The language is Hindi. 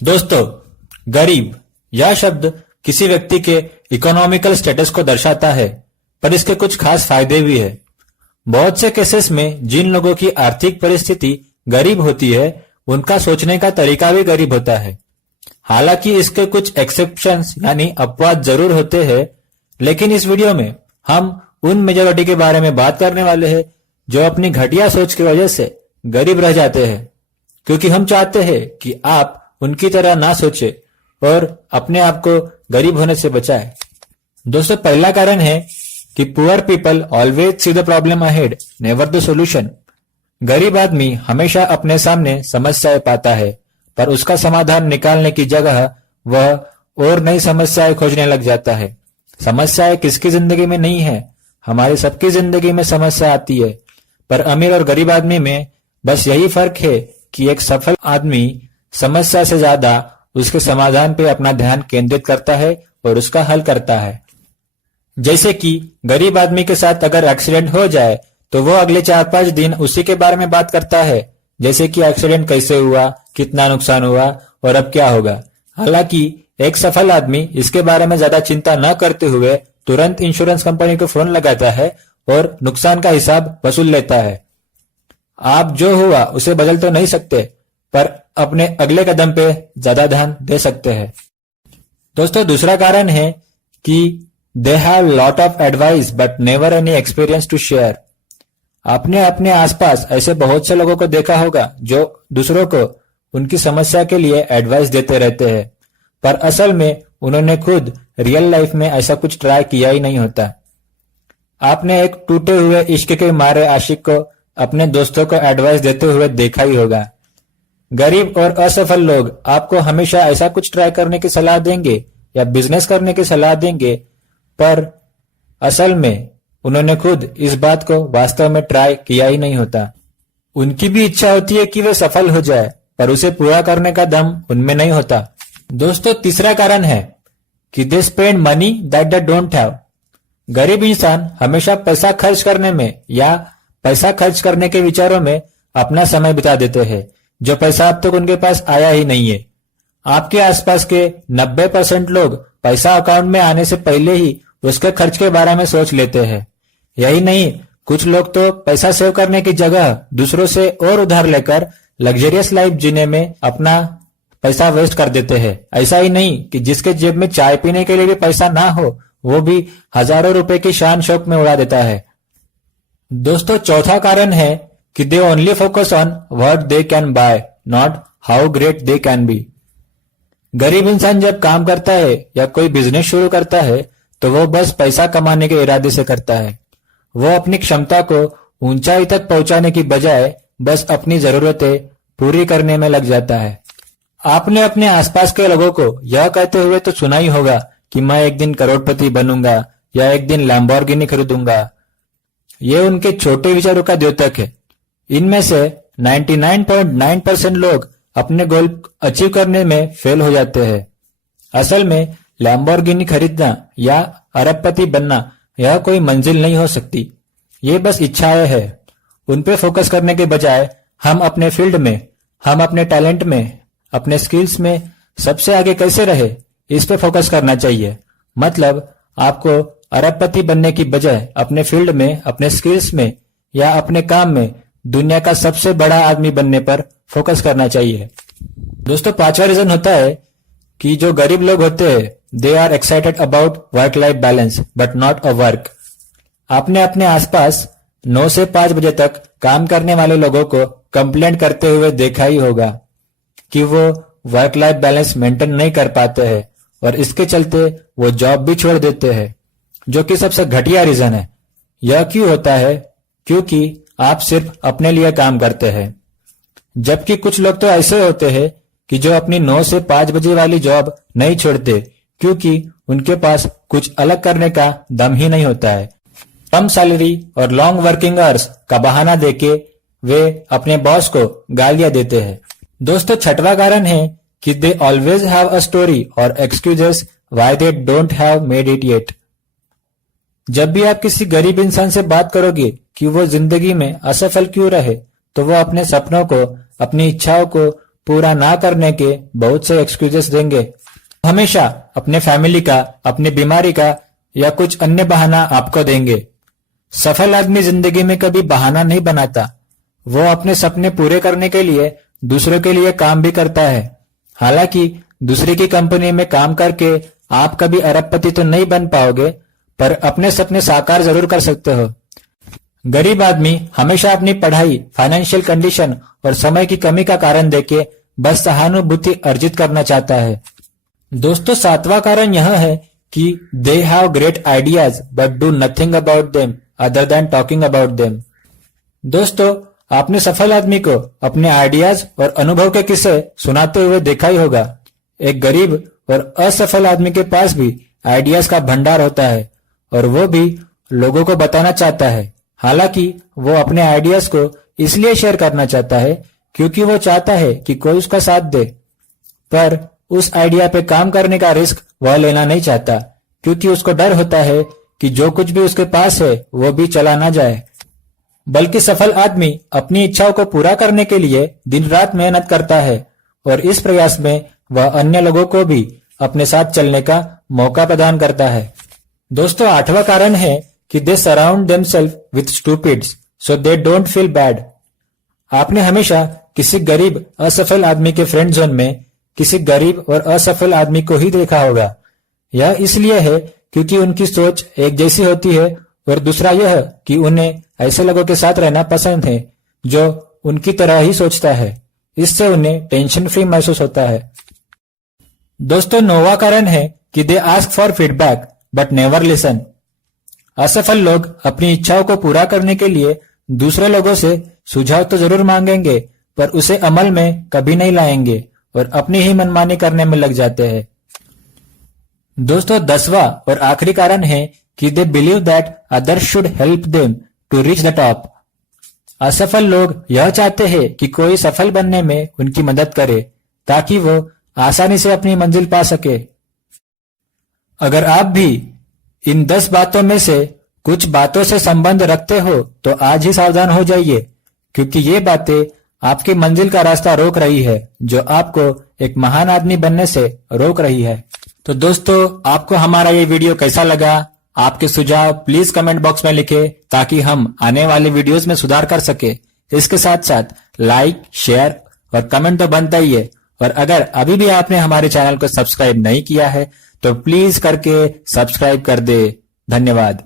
दोस्तों, गरीब यह शब्द किसी व्यक्ति के इकोनॉमिकल स्टेटस को दर्शाता है, पर इसके कुछ खास फायदे भी है। बहुत से केसेस में जिन लोगों की आर्थिक परिस्थिति गरीब होती है, उनका सोचने का तरीका भी गरीब होता है। हालांकि इसके कुछ एक्सेप्शंस यानी अपवाद जरूर होते हैं, लेकिन इस वीडियो में हम उन मेजॉरिटी के बारे में बात करने वाले हैं जो अपनी घटिया सोच की वजह से गरीब रह जाते हैं, क्योंकि हम चाहते हैं कि आप उनकी तरह ना सोचे और अपने आप को गरीब होने से बचाए। दोस्तों, पहला कारण है कि poor people always see the problem ahead, never the solution. गरीब आदमी हमेशा अपने सामने समस्याएं पाता है, पर उसका समाधान निकालने की जगह वह और नई समस्याएं खोजने लग जाता है। समस्याएं किसकी जिंदगी में नहीं है, हमारी सबकी जिंदगी में समस्या आती है, पर अमीर और गरीब आदमी में बस यही फर्क है कि एक सफल आदमी समस्या से ज्यादा उसके समाधान पे अपना ध्यान केंद्रित करता है और उसका हल करता है। जैसे कि गरीब आदमी के साथ अगर एक्सीडेंट हो जाए तो वो अगले 4-5 दिन उसी के बारे में बात करता है, जैसे कि एक्सीडेंट कैसे हुआ, कितना नुकसान हुआ और अब क्या होगा। हालांकि एक सफल आदमी इसके बारे में ज्यादा चिंता न करते हुए तुरंत इंश्योरेंस कंपनी को फोन लगाता है और नुकसान का हिसाब वसूल लेता है। आप जो हुआ उसे बदल तो नहीं सकते, पर अपने अगले कदम पे ज्यादा ध्यान दे सकते हैं। दोस्तों, दूसरा कारण है कि they have lot of advice but never any experience to share. आपने अपने आसपास ऐसे बहुत से लोगों को देखा होगा जो दूसरों को उनकी समस्या के लिए एडवाइस देते रहते हैं, पर असल में उन्होंने खुद रियल लाइफ में ऐसा कुछ ट्राई किया ही नहीं होता। आपने एक टूटे हुए इश्क के मारे आशिक को अपने दोस्तों को एडवाइस देते हुए देखा ही होगा। गरीब और असफल लोग आपको हमेशा ऐसा कुछ ट्राई करने की सलाह देंगे या बिजनेस करने की सलाह देंगे, पर असल में उन्होंने खुद इस बात को वास्तव में ट्राई किया ही नहीं होता। उनकी भी इच्छा होती है कि वे सफल हो जाए, पर उसे पूरा करने का दम उनमें नहीं होता। दोस्तों, तीसरा कारण है कि they spend money that they don't have. गरीब इंसान हमेशा पैसा खर्च करने में या पैसा खर्च करने के विचारों में अपना समय बिता देते हैं, जो पैसा अब तक उनके पास आया ही नहीं है। आपके आसपास के 90% लोग पैसा अकाउंट में आने से पहले ही उसके खर्च के बारे में सोच लेते हैं। यही नहीं, कुछ लोग तो पैसा सेव करने की जगह दूसरों से और उधार लेकर लग्जरियस लाइफ जीने में अपना पैसा वेस्ट कर देते हैं। ऐसा ही नहीं कि जिसके जेब में चाय पीने के लिए भी पैसा ना हो, वो भी हजारों रुपए की शान शौक में उड़ा देता है। दोस्तों, चौथा कारण है कि they only focus on what they can buy, not how great they can be. गरीब इंसान जब काम करता है या कोई बिजनेस शुरू करता है तो वो बस पैसा कमाने के इरादे से करता है। वो अपनी क्षमता को ऊंचाई तक पहुंचाने की बजाय बस अपनी जरूरतें पूरी करने में लग जाता है। आपने अपने आसपास के लोगों को यह कहते हुए तो सुना ही होगा कि मैं एक दिन करोड़पति बनूंगा या एक दिन लैम्बोर्गिनी खरीदूंगा। ये उनके छोटे विचारों का द्योतक है। इनमें से 99.9% लोग अपने गोल अचीव करने में फेल हो जाते हैं। असल में लैम्बोर्गिनी खरीदना या अरबपति बनना यह कोई मंजिल नहीं हो सकती, ये बस इच्छाएं है। उन पे फोकस करने के बजाय हम अपने फील्ड में, हम अपने टैलेंट में, अपने स्किल्स में सबसे आगे कैसे रहे, इस पे फोकस करना चाहिए। मतलब आपको अरबपति बनने की बजाय अपने फील्ड में, अपने स्किल्स में या अपने काम में दुनिया का सबसे बड़ा आदमी बनने पर फोकस करना चाहिए। दोस्तों, पांचवा रीजन होता है कि जो गरीब लोग होते हैं they are excited about work life balance but not a work. आपने अपने आसपास 9 से 5 बजे तक काम करने वाले लोगों को कंप्लेंट करते हुए देखा ही होगा कि वो वर्क लाइफ बैलेंस मेंटेन नहीं कर पाते हैं और इसके चलते वो जॉब भी छोड़ देते हैं, जो कि सबसे घटिया रीजन है। यह क्यों होता है? क्योंकि आप सिर्फ अपने लिए काम करते हैं, जबकि कुछ लोग तो ऐसे होते हैं कि जो अपनी 9 से 5 बजे वाली जॉब नहीं छोड़ते, क्योंकि उनके पास कुछ अलग करने का दम ही नहीं होता है। कम सैलरी और लॉन्ग वर्किंग आवर्स का बहाना देके वे अपने बॉस को गालियां देते हैं। दोस्तों, छठवां कारण है कि they always have a story और excuses why they don't have made it yet. जब भी आप किसी गरीब इंसान से बात करोगे कि वो जिंदगी में असफल क्यों रहे, तो वो अपने सपनों को, अपनी इच्छाओं को पूरा ना करने के बहुत से एक्सक्यूजेस देंगे। हमेशा अपने फैमिली का, अपनी बीमारी का या कुछ अन्य बहाना आपको देंगे। सफल आदमी जिंदगी में कभी बहाना नहीं बनाता। वो अपने सपने पूरे करने के लिए दूसरों के लिए काम भी करता है। हालांकि दूसरे की कंपनी में काम करके आप कभी अरबपति तो नहीं बन पाओगे, पर अपने सपने साकार जरूर कर सकते हो। गरीब आदमी हमेशा अपनी पढ़ाई, फाइनेंशियल कंडीशन और समय की कमी का कारण देके बस सहानुभूति अर्जित करना चाहता है। दोस्तों, 7वां कारण यह है कि they have great ideas but do nothing about them other than talking about them. दोस्तों, आपने सफल आदमी को अपने आइडियाज और अनुभव के किस्से सुनाते हुए देखा ही होगा। एक गरीब और असफल आदमी के पास भी आइडियाज का भंडार होता है और वो भी लोगों को बताना चाहता है। हालांकि वो अपने आइडियाज को इसलिए शेयर करना चाहता है क्योंकि वो चाहता है कि कोई उसका साथ दे, पर उस आइडिया पे काम करने का रिस्क वह लेना नहीं चाहता क्योंकि उसको डर होता है कि जो कुछ भी उसके पास है वो भी चला ना जाए। बल्कि सफल आदमी अपनी इच्छाओं को पूरा करने के लिए दिन रात मेहनत करता है और इस प्रयास में वह अन्य लोगों को भी अपने साथ चलने का मौका प्रदान करता है। दोस्तों, 8वां कारण है कि they surround themselves with stupids so they don't feel bad. आपने हमेशा किसी गरीब असफल आदमी के फ्रेंड जोन में किसी गरीब और असफल आदमी को ही देखा होगा। यह इसलिए है क्योंकि उनकी सोच एक जैसी होती है और दूसरा यह कि उन्हें ऐसे लोगों के साथ रहना पसंद है जो उनकी तरह ही सोचता है। इससे उन्हें टेंशन फ्री महसूस होता है। दोस्तों, 9वां कारण है कि they ask for feedback but never listen. असफल लोग अपनी इच्छाओं को पूरा करने के लिए दूसरे लोगों से सुझाव तो जरूर मांगेंगे, पर उसे अमल में कभी नहीं लाएंगे और अपनी ही मनमानी करने में लग जाते हैं। दोस्तों, 10वां और आखिरी कारण है कि they believe that others should help them to reach the top. असफल लोग यह चाहते हैं कि कोई सफल बनने में उनकी मदद करे ताकि वो आसानी से अपनी मंजिल पा सके। अगर आप भी इन 10 बातों में से कुछ बातों से संबंध रखते हो तो आज ही सावधान हो जाइए, क्योंकि ये बातें आपकी मंजिल का रास्ता रोक रही है, जो आपको एक महान आदमी बनने से रोक रही है। तो दोस्तों, आपको हमारा ये वीडियो कैसा लगा? आपके सुझाव प्लीज कमेंट बॉक्स में लिखें ताकि हम आने वाले वीडियोस में सुधार कर सके। इसके साथ साथ लाइक, शेयर और कमेंट तो बनता ही है, और अगर अभी भी आपने हमारे चैनल को सब्सक्राइब नहीं किया है तो प्लीज करके सब्सक्राइब कर दे। धन्यवाद।